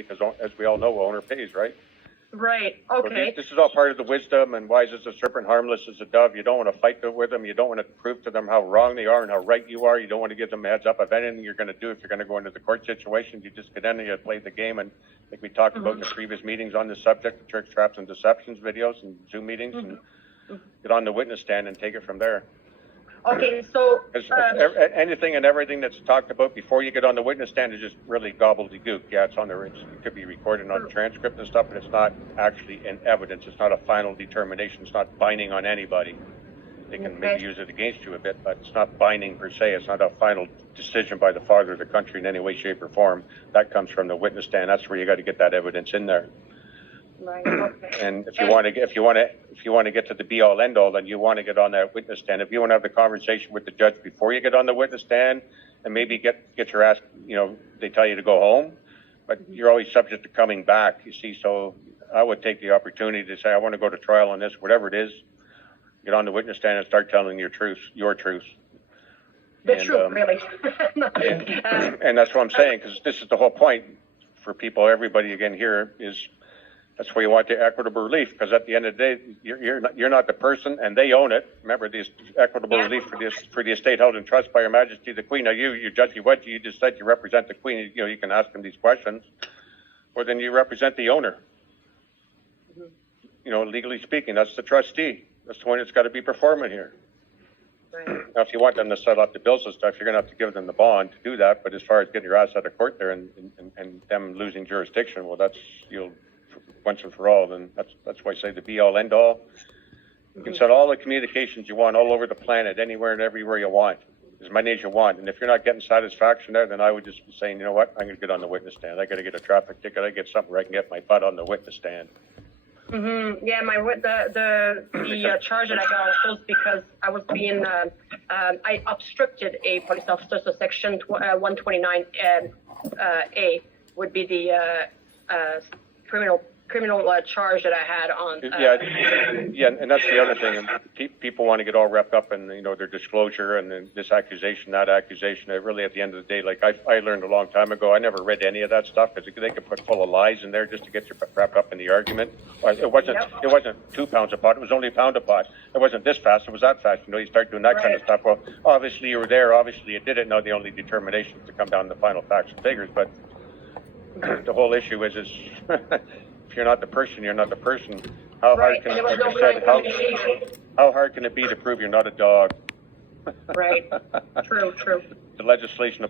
because as we all know, owner pays, right? Right. So Okay. this is all part of the wisdom and wise as a serpent, harmless as a dove. You don't want to fight with them. You don't want to prove to them how wrong they are and how right you are. You don't want to give them a heads up of anything you're going to do. If you're going to go into the court situation, you just get in and you play the game. And like we talked about in the previous meetings on this subject, the church traps and deceptions videos and Zoom meetings, and get on the witness stand and take it from there. Okay. So. Anything and everything that's talked about before you get on the witness stand is just really gobbledygook. Yeah, it's on the, it could be recorded on transcript and stuff, but it's not actually in evidence. It's not a final determination. It's not binding on anybody. They can maybe use it against you a bit, but it's not binding per se. It's not a final decision by the father of the country in any way, shape, or form. That comes from the witness stand. That's where you got to get that evidence in there. Right. Okay. And if you want to get to the be all end all, then you want to get on that witness stand. If you want to have the conversation with the judge before you get on the witness stand, and maybe get your ass, they tell you to go home, but you're always subject to coming back. You see, so I would take the opportunity to say, I want to go to trial on this, whatever it is. Get on the witness stand and start telling your truth. The truth, really. And that's what I'm saying, because this is the whole point for people. Everybody again here is. That's where you want the equitable relief, because at the end of the day, you're not the person, and they own it. Remember, this equitable relief for the estate held in trust by Her Majesty the Queen. Now, you Judge, you just said you represent the Queen. You can ask them these questions, or then you represent the owner. Legally speaking, that's the trustee. That's the one that's got to be performing here. Right. Now, if you want them to settle up the bills and stuff, you're going to have to give them the bond to do that. But as far as getting your ass out of court there and them losing jurisdiction, well, that's once and for all, then that's why I say the be all end all. You can set all the communications you want all over the planet, anywhere and everywhere you want, as many as you want. And if you're not getting satisfaction there, then I would just be saying, you know what, I'm going to get on the witness stand. I got to get a traffic ticket. I get something where I can get my butt on the witness stand. Yeah, the charge that I got was because I was being I obstructed a police officer. So section 129 A would be the criminal charge that I had on. Yeah, and that's the other thing. And people want to get all wrapped up in their disclosure and then this accusation, that accusation. It really, at the end of the day, like I learned a long time ago, I never read any of that stuff because they could put full of lies in there just to get you wrapped up in the argument. It wasn't 2 pounds a pot. It was only a pound a pot. It wasn't this fast. It was that fast. You start doing that kind of stuff. Well, obviously you were there. Obviously you did it. Now the only determination is to come down to the final facts and figures. But the whole issue is if you're not the person, you're not the person. How hard can how hard can it be to prove you're not a dog? Right. True. The legislation